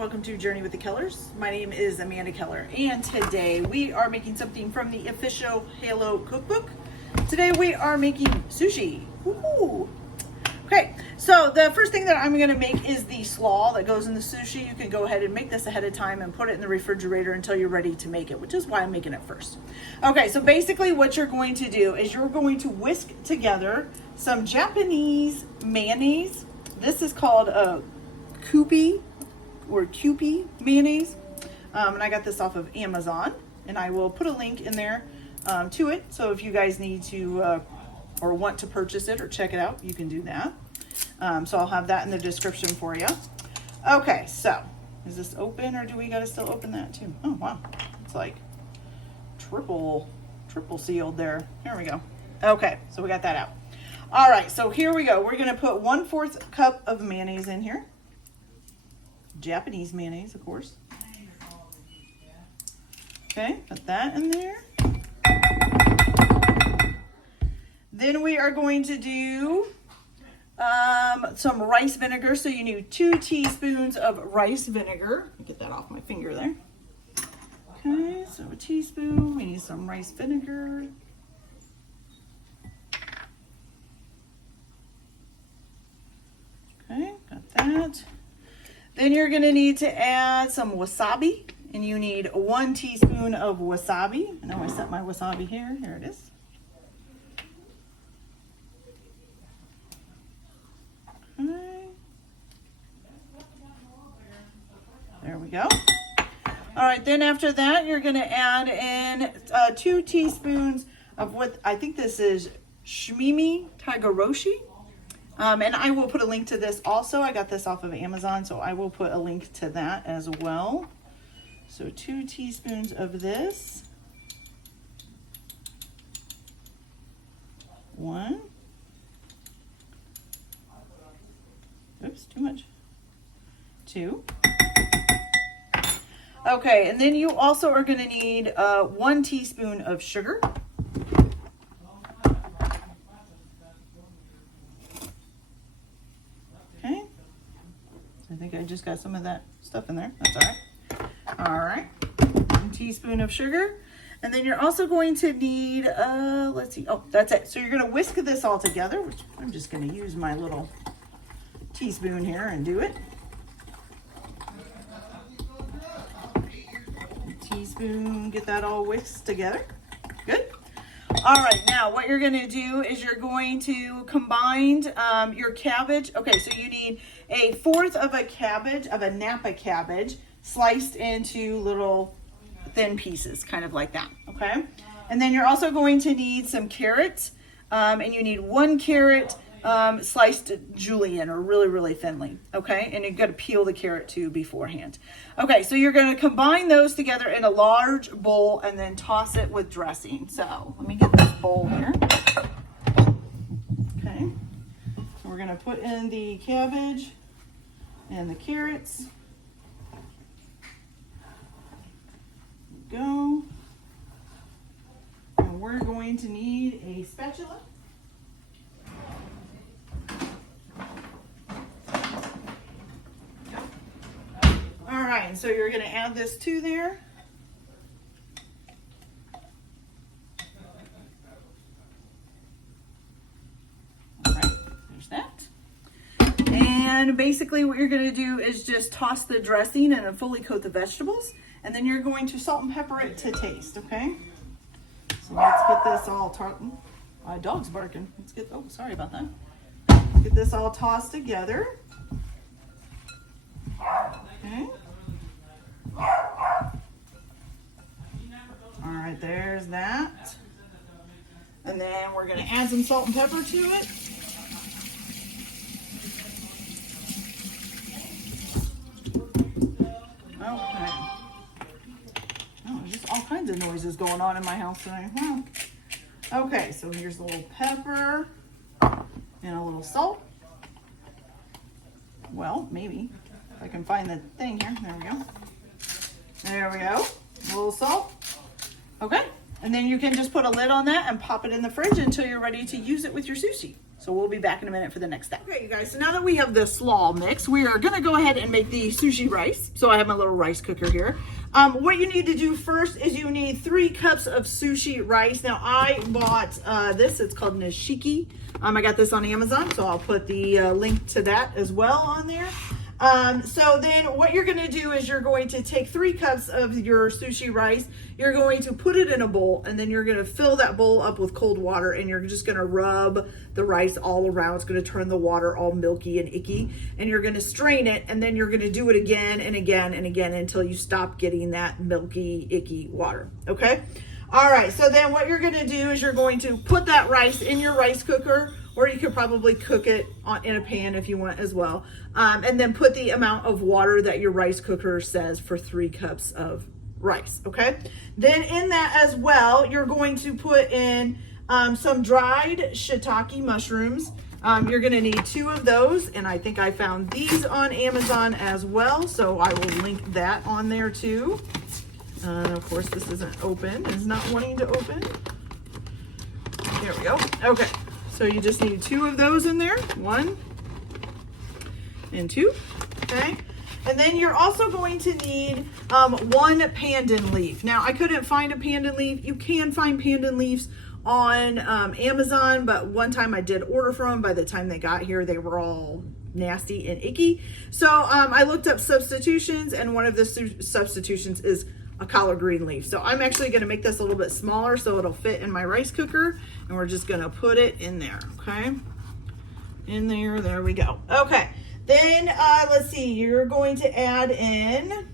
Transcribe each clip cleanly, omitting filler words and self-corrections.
welcome to Journey with the Kellers. My name is Amanda Keller, and today we are making something from the official Halo cookbook. Today we are making sushi. Woo-hoo. Okay, so the first thing that I'm going to make is the slaw that goes in the sushi. You can go ahead and make this ahead of time and put it in the refrigerator until you're ready to make it, which is why I'm making it first. Okay, so basically what you're going to do is you're going to whisk together some Japanese mayonnaise. This is called a Kewpie mayonnaise, and I got this off of Amazon, and I will put a link in there to it, so if you guys need to or want to purchase it or check it out, you can do that. So I'll have that in the description for you. Okay, so is this open, or do we gotta still open that too? Oh wow, it's like triple sealed there. Here we go. Okay, so we got that out. All right, so here we go. We're gonna put 1/4 cup of mayonnaise in here. Japanese mayonnaise, of course. Okay, put that in there. Then we are going to do some rice vinegar. So you need 2 teaspoons of rice vinegar. Get that off my finger there. Okay, so a teaspoon. We need some rice vinegar. Okay, got that. Then you're going to need to add some wasabi, and you need 1 teaspoon of wasabi. I know I set my wasabi here. Here it is. Okay. There we go. All right, then after that, you're going to add in 2 teaspoons of what I think this is shimimi tagoroshi. And I will put a link to this also. I got this off of Amazon, so I will put a link to that as well. So 2 teaspoons of this. 1. Oops, too much. 2. Okay, and then you also are going to need 1 teaspoon of sugar. I think I just got some of that stuff in there. That's all right. All right. 1 teaspoon of sugar. And then you're also going to need, let's see. Oh, that's it. So you're going to whisk this all together, which I'm just going to use my little teaspoon here and do it. Teaspoon, get that all whisked together. Good. All right, now what you're going to do is you're going to combine your cabbage. Okay, so you need 1/4 of a cabbage, of a Napa cabbage, sliced into little thin pieces, kind of like that, okay? And then you're also going to need some carrots, and you need 1 carrot sliced julienne, or really, really thinly, okay? And you've got to peel the carrot too beforehand. Okay, so you're going to combine those together in a large bowl and then toss it with dressing. So let me get this bowl here. Okay, so we're going to put in the cabbage and the carrots. Go. And we're going to need a spatula. All right, so you're going to add this to there. All right, there's that. And basically what you're going to do is just toss the dressing and fully coat the vegetables. And then you're going to salt and pepper it to taste, okay? So let's get this all my dog's barking. Let's get, oh, sorry about that. Let's get this all tossed together. Okay. All right, there's that. And then we're going to add some salt and pepper to it. Okay. Oh, there's just all kinds of noises going on in my house tonight. Wow. Okay, so here's a little pepper and a little salt. Well, maybe. If I can find the thing here. There we go. There we go. A little salt. Okay. And then you can just put a lid on that and pop it in the fridge until you're ready to use it with your sushi. So we'll be back in a minute for the next step. Okay, you guys, so now that we have the slaw mix, we are gonna go ahead and make the sushi rice. So I have my little rice cooker here. What you need to do first is you need 3 cups of sushi rice. Now I bought this, it's called nishiki. I got this on Amazon, so I'll put the link to that as well on there. So then what you're going to do is you're going to take 3 cups of your sushi rice, you're going to put it in a bowl, and then you're going to fill that bowl up with cold water, and you're just going to rub the rice all around. It's going to turn the water all milky and icky, and you're going to strain it, and then you're going to do it again and again and again until you stop getting that milky, icky water. Okay? All right, so then what you're going to do is you're going to put that rice in your rice cooker, or you could probably cook it in a pan if you want as well. And then put the amount of water that your rice cooker says for 3 cups of rice, okay? Then in that as well, you're going to put in some dried shiitake mushrooms. You're gonna need 2 of those, and I think I found these on Amazon as well, so I will link that on there too. Of course, this isn't open, it's not wanting to open. There we go, okay. So you just need 2 of those in there, 1 and 2, okay? And then you're also going to need 1 pandan leaf. Now, I couldn't find a pandan leaf. You can find pandan leaves on Amazon, but one time I did order from them. By the time they got here, they were all nasty and icky. So I looked up substitutions, and one of the substitutions is a collard green leaf. So I'm actually going to make this a little bit smaller so it'll fit in my rice cooker, and we're just going to put it in there, okay? In there, there we go. Okay, then let's see, you're going to add in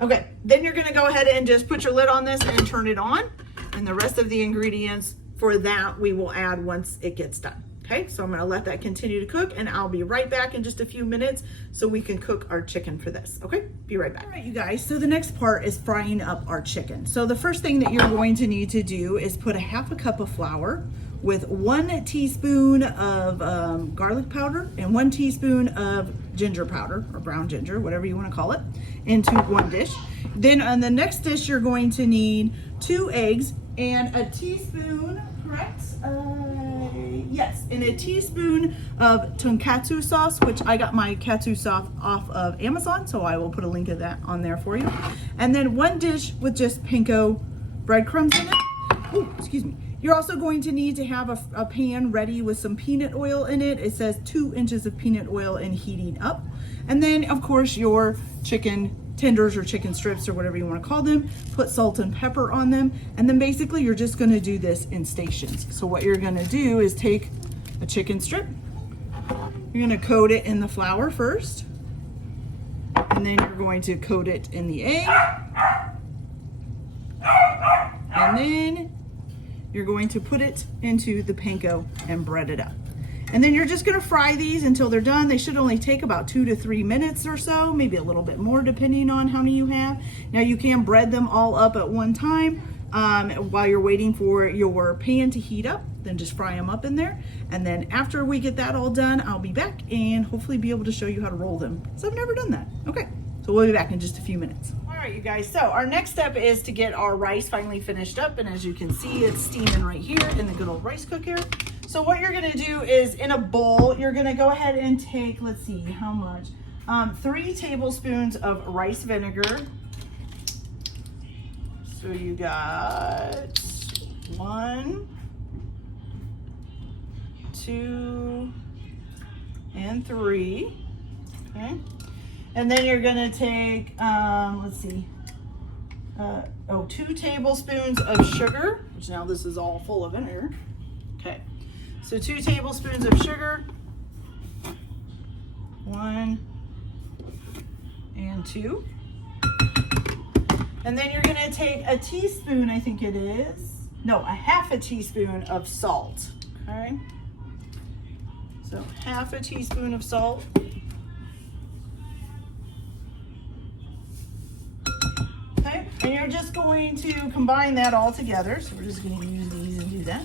okay, then you're going to go ahead and just put your lid on this and turn it on, and the rest of the ingredients for that we will add once it gets done. Okay, so I'm gonna let that continue to cook, and I'll be right back in just a few minutes so we can cook our chicken for this. Okay, be right back. All right, you guys, so the next part is frying up our chicken. So the first thing that you're going to need to do is put a 1/2 cup of flour with 1 teaspoon of garlic powder and 1 teaspoon of ginger powder, or brown ginger, whatever you wanna call it, into 1 dish. Then on the next dish, you're going to need 2 eggs and a teaspoon, correct? Yes, and a teaspoon of tonkatsu sauce, which I got my katsu sauce off of Amazon, so I will put a link of that on there for you. And then 1 dish with just panko breadcrumbs in it. Ooh, excuse me. You're also going to need to have a pan ready with some peanut oil in it. It says 2 inches of peanut oil and heating up. And then, of course, your chicken tenders or chicken strips or whatever you want to call them. Put salt and pepper on them, and then basically you're just going to do this in stations. So what you're going to do is take a chicken strip, you're going to coat it in the flour first, and then you're going to coat it in the egg, and then you're going to put it into the panko and bread it up. And then you're just gonna fry these until they're done. They should only take about 2 to 3 minutes or so, maybe a little bit more depending on how many you have. Now you can bread them all up at one time while you're waiting for your pan to heat up. Then just fry them up in there. And then after we get that all done, I'll be back and hopefully be able to show you how to roll them. So I've never done that. Okay, so we'll be back in just a few minutes. All right, you guys, so our next step is to get our rice finally finished up. And as you can see, it's steaming right here in the good old rice cooker. So what you're gonna do is in a bowl, you're gonna go ahead and take, let's see, how much? 3 tablespoons of rice vinegar. So you got 1, 2, and 3, okay? And then you're gonna take, let's see, 2 tablespoons of sugar, which now this is all full of vinegar, okay? So 2 tablespoons of sugar, 1 and 2. And then you're gonna take a teaspoon, I think it is, no, a 1/2 teaspoon of salt, okay? So 1/2 teaspoon of salt. Okay, and you're just going to combine that all together. So we're just gonna use these and do that.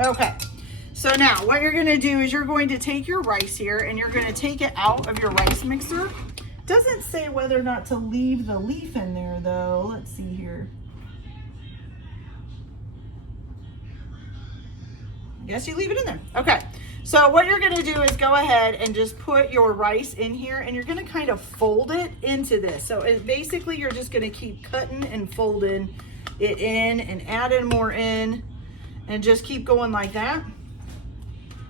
Okay, so now what you're gonna do is you're going to take your rice here and you're gonna take it out of your rice mixer. Doesn't say whether or not to leave the leaf in there though. Let's see here. I guess you leave it in there. Okay, so what you're gonna do is go ahead and just put your rice in here and you're gonna kind of fold it into this. So basically you're just gonna keep cutting and folding it in and adding more in and just keep going like that.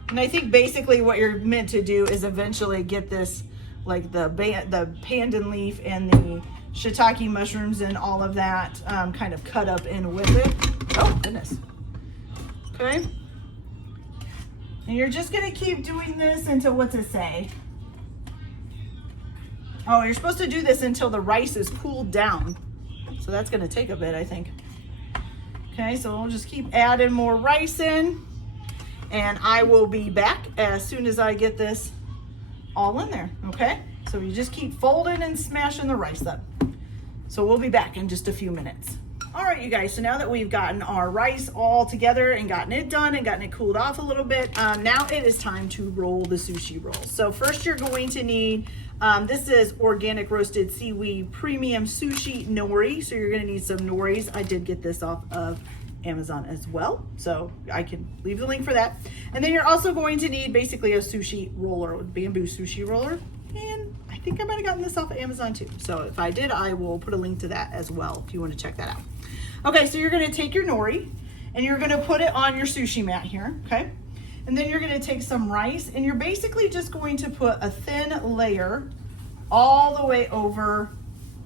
And I think basically what you're meant to do is eventually get this, like the pandan leaf and the shiitake mushrooms and all of that kind of cut up in with it. Oh goodness. Okay. And you're just gonna keep doing this until, what's it say? Oh, you're supposed to do this until the rice is cooled down. So that's gonna take a bit, I think. Okay, so we'll just keep adding more rice in and I will be back as soon as I get this all in there, okay? So you just keep folding and smashing the rice up. So we'll be back in just a few minutes. All right, you guys, so now that we've gotten our rice all together and gotten it done and gotten it cooled off a little bit, now it is time to roll the sushi rolls. So first you're going to need, this is organic roasted seaweed premium sushi nori. So you're gonna need some noris. I did get this off of Amazon as well, so I can leave the link for that. And then you're also going to need basically a sushi roller, a bamboo sushi roller. And I think I might have gotten this off of Amazon too. So if I did, I will put a link to that as well if you want to check that out. Okay, so you're gonna take your nori and you're gonna put it on your sushi mat here, okay? And then you're gonna take some rice and you're basically just going to put a thin layer all the way over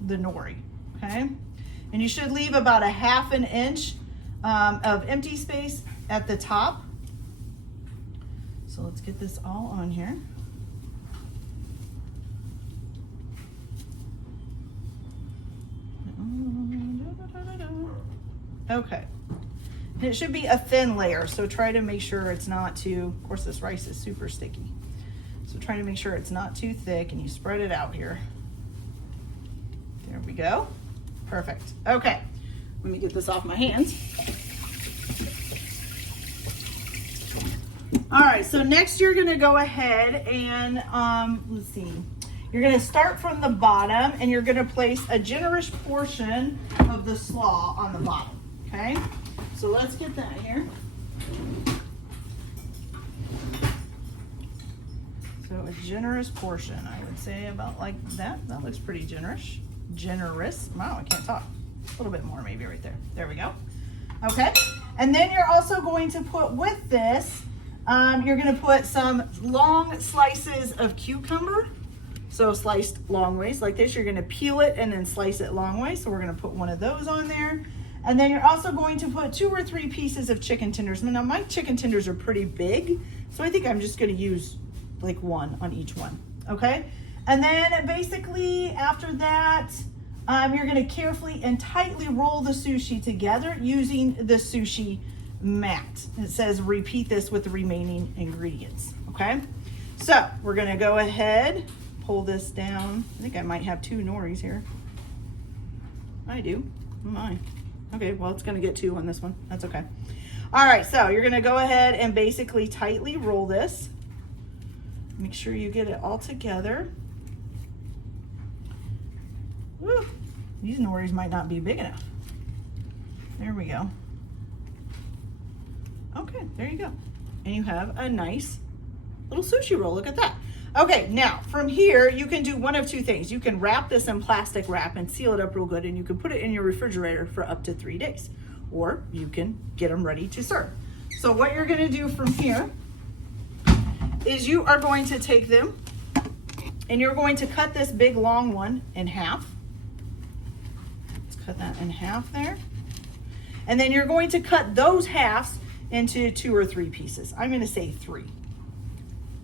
the nori, okay? And you should leave about a ½ inch of empty space at the top. So let's get this all on here. Okay, and it should be a thin layer, so try to make sure it's not too, of course this rice is super sticky, so try to make sure it's not too thick and you spread it out here. There we go, perfect. Okay, let me get this off my hands. All right, so next you're gonna go ahead and let's see, you're gonna start from the bottom and you're gonna place a generous portion of the slaw on the bottom, okay? So let's get that here. So a generous portion, I would say about like that. That looks pretty generous. Generous, wow, I can't talk. A little bit more maybe right there. There we go. Okay, and then you're also going to put with this, you're gonna put some long slices of cucumber. So sliced long ways like this. You're gonna peel it and then slice it long ways. So we're gonna put one of those on there. And then you're also going to put 2 or 3 pieces of chicken tenders. Now my chicken tenders are pretty big, so I think I'm just gonna use like 1 on each one, okay? And then basically after that, you're gonna carefully and tightly roll the sushi together using the sushi mat. It says repeat this with the remaining ingredients, okay? So we're gonna go ahead, pull this down. I think I might have 2 noris here. I do, oh my. Okay, well, it's gonna get 2 on this one. That's okay. All right, so you're gonna go ahead and basically tightly roll this. Make sure you get it all together. Woo, these noris might not be big enough. There we go. Okay, there you go. And you have a nice little sushi roll, look at that. Okay, now from here, you can do one of 2 things. You can wrap this in plastic wrap and seal it up real good, and you can put it in your refrigerator for up to 3 days, or you can get them ready to serve. So what you're gonna do from here is you are going to take them and you're going to cut this big long one in half. Let's cut that in half there. And then you're going to cut those halves into 2 or 3 pieces. I'm gonna say 3.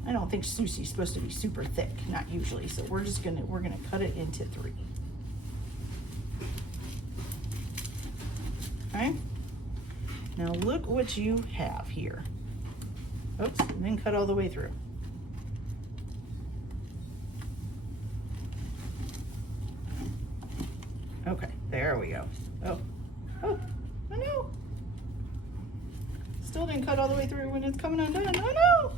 I don't think sushi is supposed to be super thick, not usually. So we're gonna cut it into 3. Okay. Now look what you have here. Oops, and then cut all the way through. Okay, there we go. Oh, oh, no. still didn't cut all the way through when it's coming undone. Oh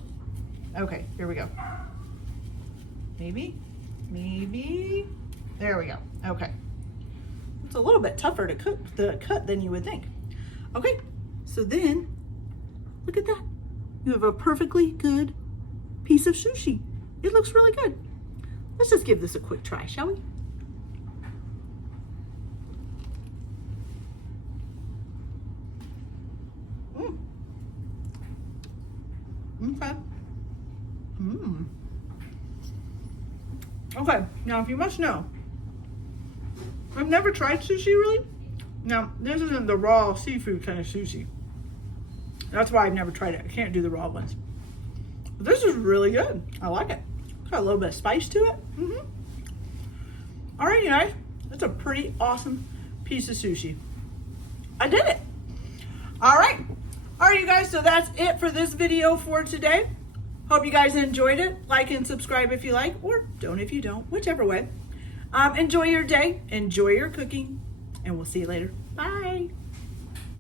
no! Okay, here we go. Maybe. There we go. Okay. It's a little bit tougher to cut than you would think. Okay, so then, look at that. You have a perfectly good piece of sushi. It looks really good. Let's just give this a quick try, shall we? Okay. Okay, now if you must know, I've never tried sushi really. Now, this isn't the raw seafood kind of sushi. That's why I've never tried it. I can't do the raw ones. But this is really good. I like it. Got a little bit of spice to it. All right, you guys. That's a pretty awesome piece of sushi. I did it. All right. All right, you guys. So that's it for this video for today. Hope you guys enjoyed it. Like and subscribe if you like, or don't if you don't, whichever way. Enjoy your day. Enjoy your cooking. And we'll see you later. Bye.